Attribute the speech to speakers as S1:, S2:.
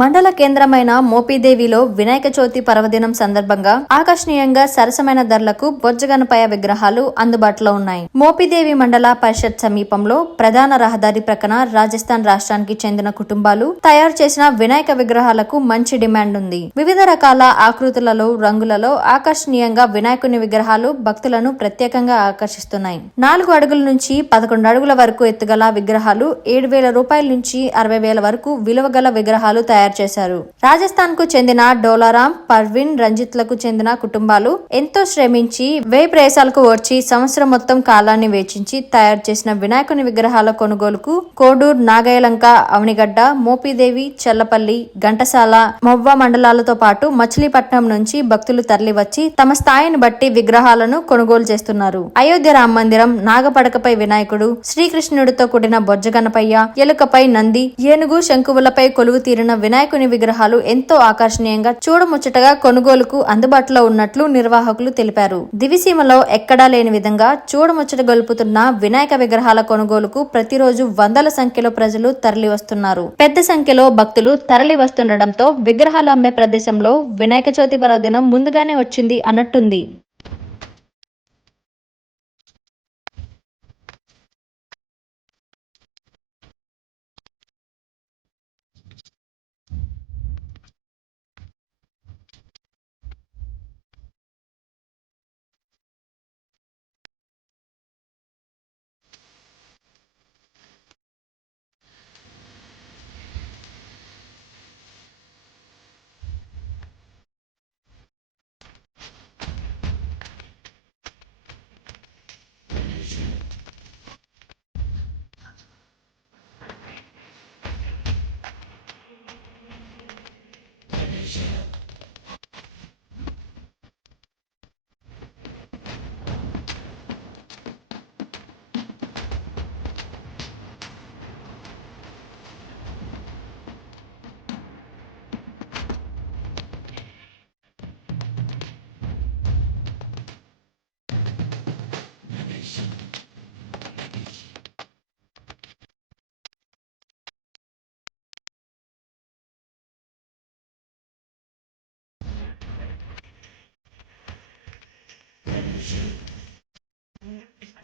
S1: మండల కేంద్రమైన మోపిదేవిలో వినాయక చవితి పర్వదినం సందర్భంగా ఆకర్షణీయంగా సరసమైన ధరలకు బొజ్జగనపయ విగ్రహాలు అందుబాటులో ఉన్నాయి. మోపిదేవి మండల పరిషత్ సమీపంలో ప్రధాన రహదారి ప్రక్కన రాజస్థాన్ రాష్ట్రానికి చెందిన కుటుంబాలు తయారు చేసిన వినాయక విగ్రహాలకు మంచి డిమాండ్ ఉంది. వివిధ రకాల ఆకృతులలో రంగులలో ఆకర్షణీయంగా వినాయకుని విగ్రహాలు భక్తులను ప్రత్యేకంగా ఆకర్షిస్తున్నాయి. నాలుగు అడుగుల నుంచి పదకొండు అడుగుల వరకు ఎత్తుగల విగ్రహాలు ఏడు వేల రూపాయల నుంచి అరవై వేల వరకు విలువ గల విగ్రహాలు తయారు చేశారు. రాజస్థాన్కు చెందిన డోలారాం రంజిత్ రంజిత్లకు చెందిన కుటుంబాలు ఎంతో శ్రమించి వే ప్రయాసాలకు వచ్చి సంవత్సరం మొత్తం కాలాన్ని వేచించి తయారు చేసిన వినాయకుని విగ్రహాల కొనుగోలుకు కోడూర్ నాగయలంక అవనిగడ్డ మోపిదేవి చెల్లపల్లి ఘంటసాల మొవ్వ మండలాలతో పాటు మచిలీపట్నం నుంచి భక్తులు తరలివచ్చి తమ స్థాయిని బట్టి విగ్రహాలను కొనుగోలు చేస్తున్నారు. అయోధ్య రామ మందిరం నాగపడకపై వినాయకుడు శ్రీకృష్ణుడితో కూడిన బొజ్జగనపయ్య ఎలుకపై నంది ఏనుగు శంకువులపై కొలువు తీరిన వినాయకుని విగ్రహాలు ఎంతో ఆకర్షణీయంగా చూడముచ్చటగా కొనుగోలుకు అందుబాటులో ఉన్నట్లు నిర్వాహకులు తెలిపారు. దివిసీమలో ఎక్కడా లేని విధంగా చూడముచ్చట గొలుపుతున్న వినాయక విగ్రహాల కొనుగోలుకు ప్రతిరోజు వందల సంఖ్యలో ప్రజలు తరలి వస్తున్నారు పెద్ద సంఖ్యలో భక్తులు తరలి వస్తుండటంతో విగ్రహాలు అమ్మే ప్రదేశంలో వినాయక చవితి పర్వదినం ముందుగానే వచ్చింది అన్నట్టుంది.